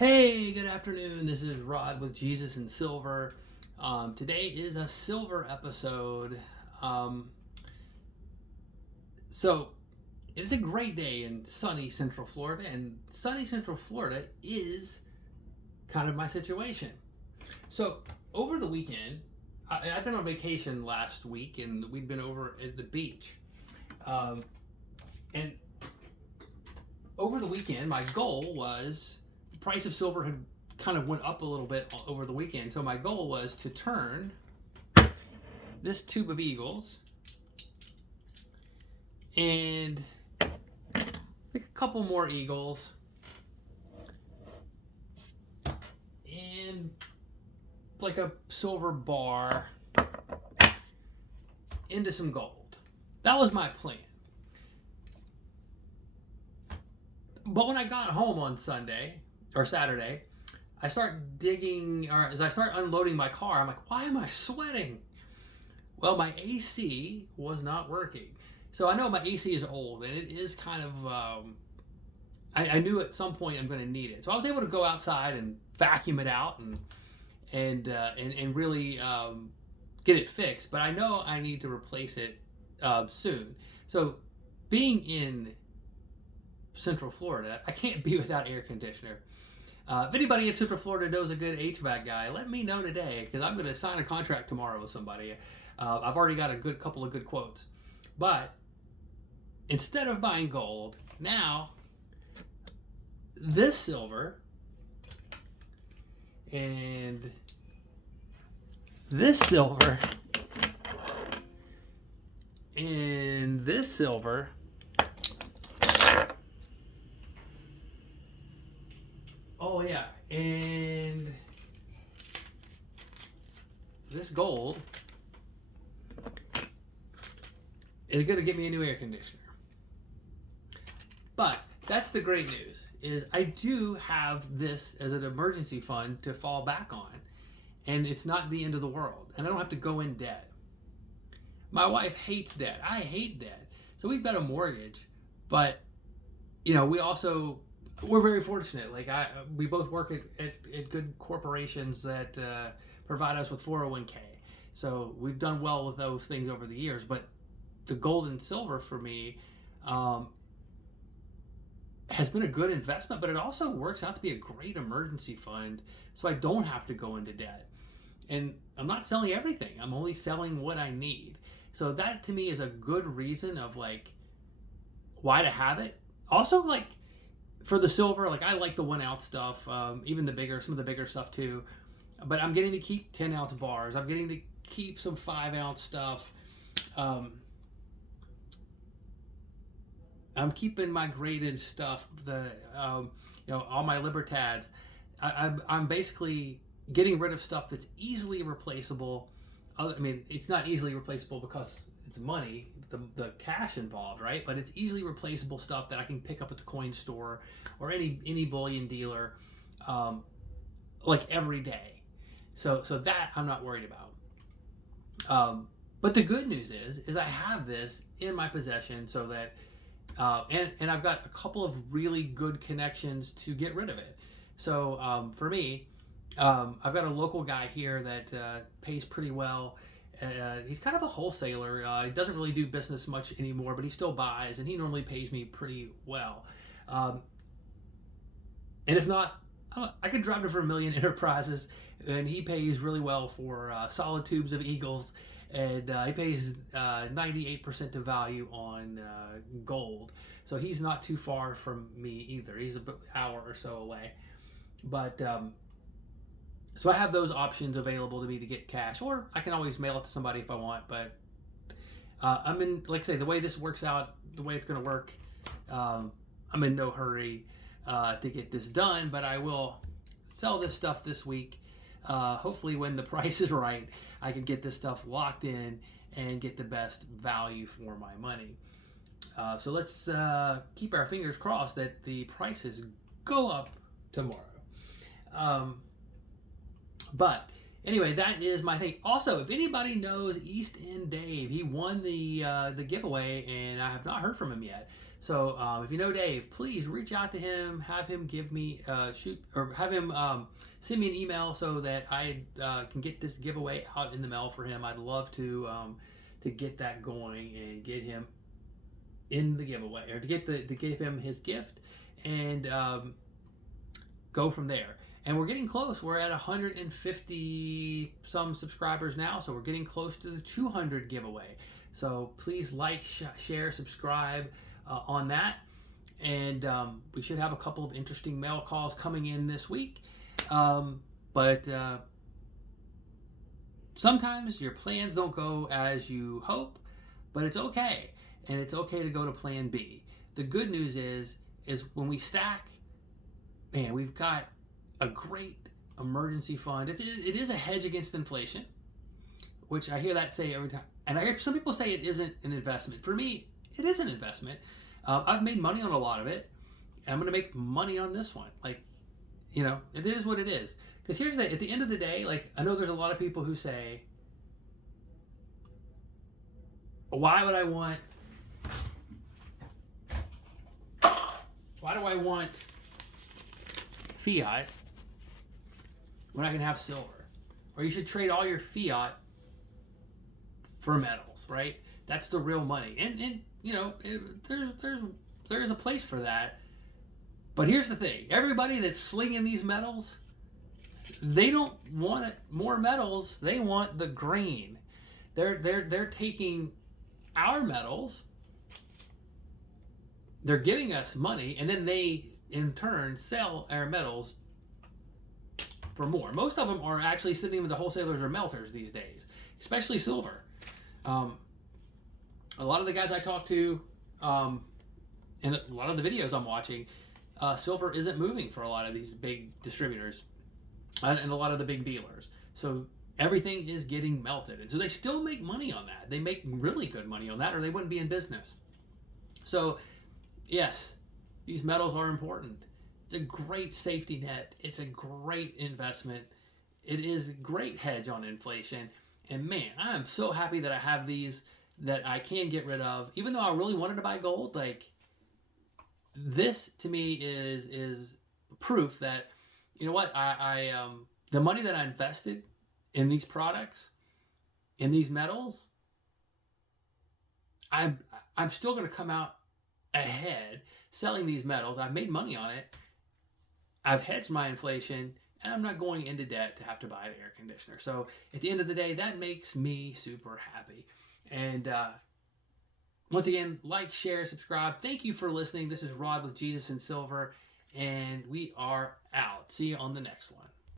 Hey, good afternoon. This is Rod with Jesus and Silver. Today is a silver episode. Um, so, it's a great day in sunny Central Florida, and sunny Central Florida is kind of my situation. So, over the weekend, I've been on vacation last week, and we'd been over at the beach. Um, and over the weekend, my goal was the price of silver had kind of went up a little bit over the weekend. So my goal was to turn this tube of Eagles and like a couple more Eagles and like a silver bar into some gold. That was my plan. But when I got home on Sunday or Saturday, I start digging, or as I start unloading my car, I'm like, why am I sweating? Well, my AC was not working. So I know my AC is old, and it is kind of, I knew at some point I'm going to need it. So I was able to go outside and vacuum it out and really get it fixed. But I know I need to replace it soon. So being in Central Florida, I can't be without air conditioner. If anybody in Central Florida knows a good HVAC guy, let me know today because I'm going to sign a contract tomorrow with somebody. I've already got a couple of good quotes. But instead of buying gold, now this silver and this silver and this silver oh yeah, and this gold is going to get me a new air conditioner. But that's the great news, is I do have this as an emergency fund to fall back on, and it's not the end of the world, and I don't have to go in debt. My wife hates debt. I hate debt. So we've got a mortgage, but we're very fortunate. We both work at good corporations that provide us with 401k. So we've done well with those things over the years. But the gold and silver for me has been a good investment, but it also works out to be a great emergency fund, so I don't have to go into debt. And I'm not selling everything. I'm only selling what I need. So that to me is a good reason of why to have it. Also, for the silver, I like the 1 ounce stuff, even some of the bigger stuff too. But I'm getting to keep 10 ounce bars. I'm getting to keep some 5 ounce stuff. I'm keeping my graded stuff, all my Libertads. I'm basically getting rid of stuff that's easily replaceable. It's not easily replaceable because it's money, the cash involved, right? But it's easily replaceable stuff that I can pick up at the coin store or any bullion dealer, every day. So that I'm not worried about. But the good news is I have this in my possession, so that and I've got a couple of really good connections to get rid of it. So for me, I've got a local guy here that pays pretty well. He's kind of a wholesaler. He doesn't really do business much anymore, but he still buys, and he normally pays me pretty well. And if not, I could drive to Vermilion Enterprises, and he pays really well for solid tubes of Eagles, and he pays 98% of value on gold. So he's not too far from me either. He's an hour or so away. But so I have those options available to me to get cash, or I can always mail it to somebody if I want. But I'm in, the way this works out, the way it's going to work, I'm in no hurry to get this done, but I will sell this stuff this week. Hopefully when the price is right, I can get this stuff locked in and get the best value for my money. So let's keep our fingers crossed that the prices go up tomorrow. But anyway, that is my thing. Also, if anybody knows East End Dave, he won the giveaway, and I have not heard from him yet. So if you know Dave, please reach out to him, have him give me have him send me an email so that I can get this giveaway out in the mail for him. I'd love to get that going and get him in the giveaway, or to give him his gift, and go from there. And we're getting close. We're at 150 some subscribers now, so we're getting close to the 200 giveaway. So please like, share, subscribe on that. And we should have a couple of interesting mail calls coming in this week. But sometimes your plans don't go as you hope, but it's okay. And it's okay to go to plan B. The good news is when we stack, man, we've got a great emergency fund. It is a hedge against inflation, which I hear that say every time. And I hear some people say it isn't an investment. For me, it is an investment. I've made money on a lot of it, and I'm going to make money on this one. Like, you know, it is what it is. Because at the end of the day, like, I know there's a lot of people who say, why do I want fiat when I can have silver? Or you should trade all your fiat for metals, right? That's the real money. And you know, there's a place for that. But here's the thing. Everybody that's slinging these metals, they don't want more metals. They want the grain. They're taking our metals, they're giving us money, and then they in turn sell our metals for more. Most of them are actually sending them to wholesalers or melters these days, especially silver. A lot of the guys I talk to, and a lot of the videos I'm watching, silver isn't moving for a lot of these big distributors and a lot of the big dealers. So everything is getting melted. And so they still make money on that. They make really good money on that, or they wouldn't be in business. So yes, these metals are important. It's a great safety net. It's a great investment. It is a great hedge on inflation. And man, I am so happy that I have these that I can get rid of. Even though I really wanted to buy gold, like, this to me is proof that, you know what, I the money that I invested in these products, in these metals, I'm still going to come out ahead selling these metals. I've made money on it. I've hedged my inflation, and I'm not going into debt to have to buy an air conditioner. So at the end of the day, that makes me super happy. And once again, like, share, subscribe. Thank you for listening. This is Rod with Jesus and Silver, and we are out. See you on the next one.